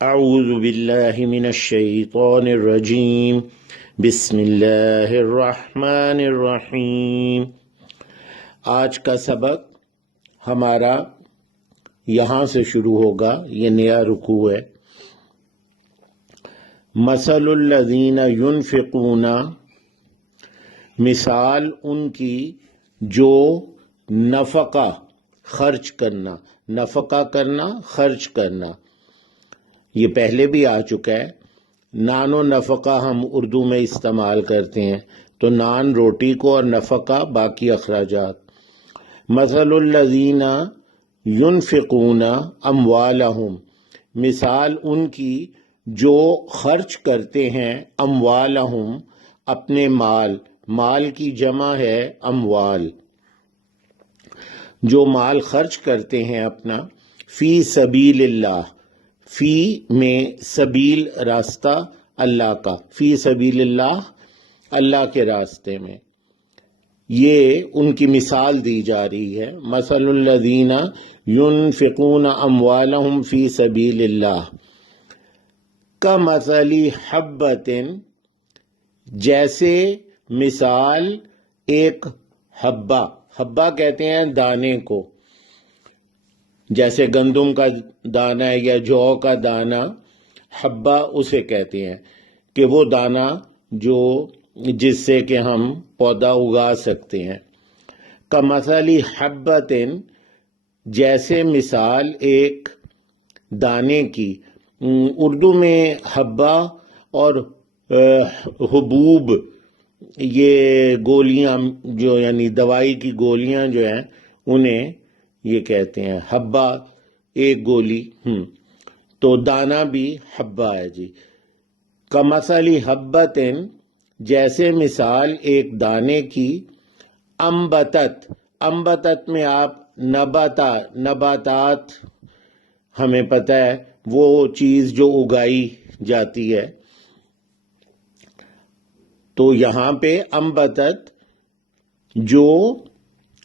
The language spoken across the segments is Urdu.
اعوذ باللہ من الشیطان الرجیم بسم اللہ الرحمن الرحیم۔ آج کا سبق ہمارا یہاں سے شروع ہوگا، یہ نیا رکوع ہے۔ مثل الذین ينفقون، مثال ان کی جو نفقہ خرچ کرنا، نفقہ کرنا خرچ کرنا، یہ پہلے بھی آ چکا ہے۔ نان و نفقہ ہم اردو میں استعمال کرتے ہیں، تو نان روٹی کو اور نفقہ باقی اخراجات۔ مثل الذین ينفقون اموالہم، مثال ان کی جو خرچ کرتے ہیں اموالہم اپنے مال، مال کی جمع ہے اموال، جو مال خرچ کرتے ہیں اپنا، فی سبیل اللہ، فی میں سبیل راستہ اللہ کا، فی سبیل اللہ اللہ کے راستے میں، یہ ان کی مثال دی جا رہی ہے۔ مثل الذین ينفقون اموالہم فی سبیل اللہ کمثل حبۃ، جیسے مثال ایک حبہ، حبہ کہتے ہیں دانے کو، جیسے گندم کا دانہ ہے یا جو کا دانہ، حبہ اسے کہتے ہیں کہ وہ دانہ جو جس سے کہ ہم پودا اگا سکتے ہیں۔ کمثل حبۃ، جیسے مثال ایک دانے کی۔ اردو میں حبہ اور حبوب، یہ گولیاں جو یعنی دوائی کی گولیاں جو ہیں انہیں یہ کہتے ہیں حبہ، ایک گولی، تو دانہ بھی حبہ ہے جی۔ کمثل حبۃ، جیسے مثال ایک دانے کی، انبتت، انبتت میں آپ نباتات ہمیں پتہ ہے وہ چیز جو اگائی جاتی ہے، تو یہاں پہ انبتت جو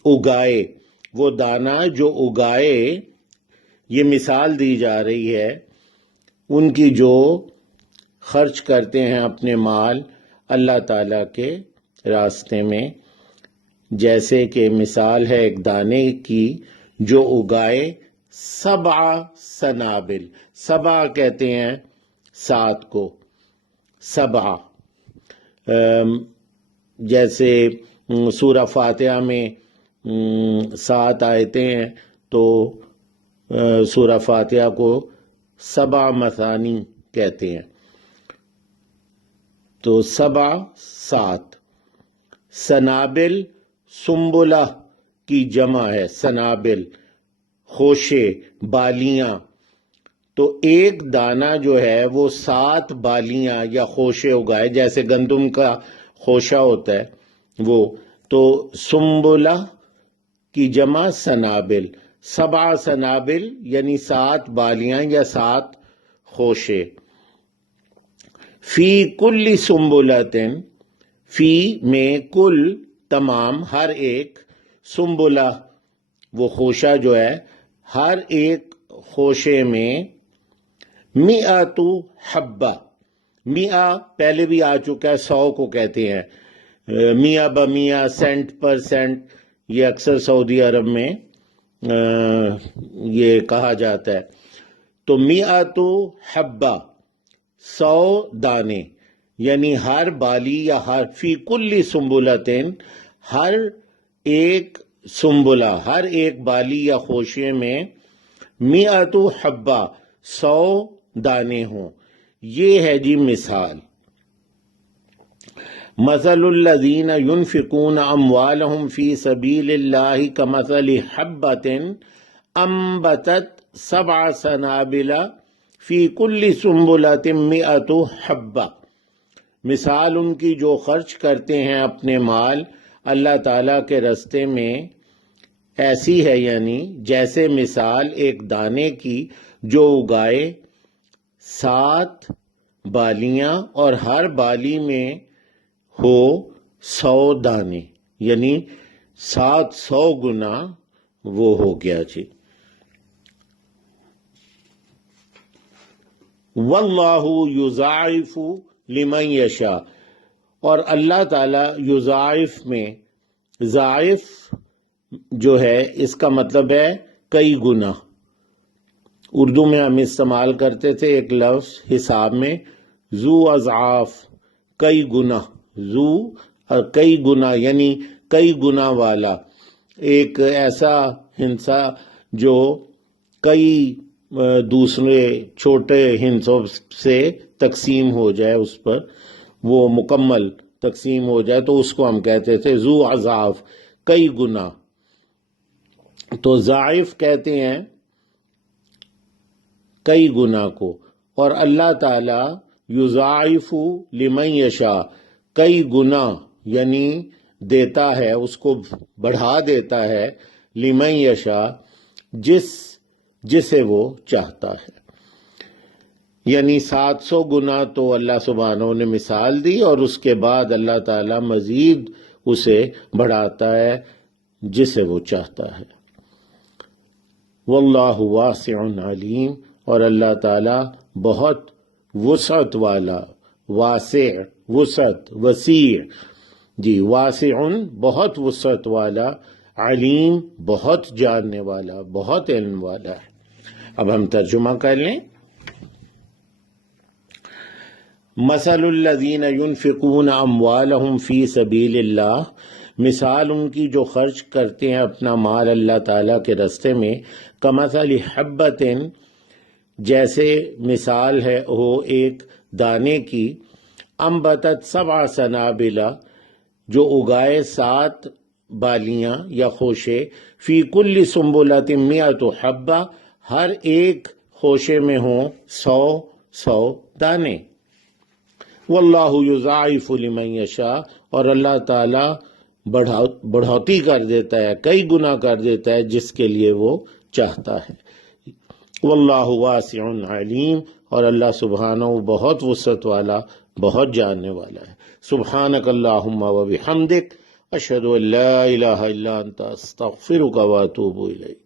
اگائے، وہ دانہ جو اگائے، یہ مثال دی جا رہی ہے ان کی جو خرچ کرتے ہیں اپنے مال اللہ تعالیٰ کے راستے میں، جیسے کہ مثال ہے ایک دانے کی جو اگائے سبع سنابل، سبع کہتے ہیں 7 کو، سبع، جیسے سورہ فاتحہ میں 7 آیتیں ہیں، تو سورہ فاتحہ کو 7 مثانی کہتے ہیں، تو 7 سنابل سنبلہ کی جمع ہے، سنابل خوشے، بالیاں، تو ایک دانہ جو ہے وہ 7 بالیاں یا خوشے اگائے، جیسے گندم کا خوشہ ہوتا ہے وہ، تو سنبلہ کی جمع سنابل، 7 سنابل یعنی 7 بالیاں یا 7 خوشے۔ فی کل سنبلۃ، فی میں کل تمام، ہر ایک، سنبلہ وہ خوشہ جو ہے، ہر ایک خوشے میں، مئۃ حبہ، مئہ پہلے بھی آ چکا ہے، 100 کو کہتے ہیں، میاں بمیاں، سینٹ پر سینٹ، یہ اکثر سعودی عرب میں یہ کہا جاتا ہے، تو مئۃ حبہ 100 دانے، یعنی ہر بالی یا ہر، فی کل سنبلۃ، ہر ایک سنبلہ، ہر ایک بالی یا خوشے میں، مئۃ حبہ 100 دانے ہوں، یہ ہے جی مثال۔ مثل الذین ينفقون اموالہم فی سبیل اللہ کمثل حبۃ انبتت 7 سنابل فی کل سنبلۃ مئۃ حبہ، مثال ان کی جو خرچ کرتے ہیں اپنے مال اللہ تعالیٰ کے راستے میں ایسی ہے، یعنی جیسے مثال ایک دانے کی جو اگائے 7 بالیاں اور ہر بالی میں ہو 100 دانے، یعنی 700 گنا وہ ہو گیا جی۔ واللہ یضاعف لمن یشاء، اور اللہ تعالی یضاعف میں، ضاعف جو ہے اس کا مطلب ہے کئی گنا۔ اردو میں ہم استعمال کرتے تھے ایک لفظ حساب میں، ذو اضعاف، کئی گنا، ذو کئی گنا یعنی کئی گنا والا، ایک ایسا ہنسا جو کئی دوسرے چھوٹے ہنسوں سے تقسیم ہو جائے، اس پر وہ مکمل تقسیم ہو جائے تو اس کو ہم کہتے تھے ذو اضعاف، کئی گنا۔ تو ضاعف کہتے ہیں کئی گنا کو، اور اللہ تعالی یضاعف لمن یشاء، کئی گنا یعنی دیتا ہے، اس کو بڑھا دیتا ہے، لمن یشاء جسے وہ چاہتا ہے۔ یعنی 700 گنا تو اللہ سبحانہ نے مثال دی، اور اس کے بعد اللہ تعالی مزید اسے بڑھاتا ہے جسے وہ چاہتا ہے۔ واللہ واسع علیم، اور اللہ تعالی بہت وسعت والا، واسع وسعت وسیع، جی واسع بہت وسعت والا، علیم بہت جاننے والا، بہت علم والا ہے۔ اب ہم ترجمہ کر لیں۔ مثل الذین ينفقون اموالهم فی سبیل اللہ، مثال ان کی جو خرچ کرتے ہیں اپنا مال اللہ تعالیٰ کے راستے میں، کمثل حبۃ، جیسے مثال ہے ہو ایک دانے کی، انبتت 7 سنابل، جو اگائے 7 بالیاں یا خوشے، فی کل سنبلۃ 100 حبہ، ہر ایک خوشے میں ہوں 100 دانے۔ واللہ یضاعف لمن یشاء، اور اللہ تعالی بڑھوتی کر دیتا ہے، کئی گنا کر دیتا ہے جس کے لیے وہ چاہتا ہے۔ واللہ واسع علیم، اور اللہ سبحانہ بہت وسعت والا، بہت جاننے والا ہے۔ سبحانک اللہم و بحمدک، اشہد ان لا الہ الا انت، استغفرک و اتوب الیک۔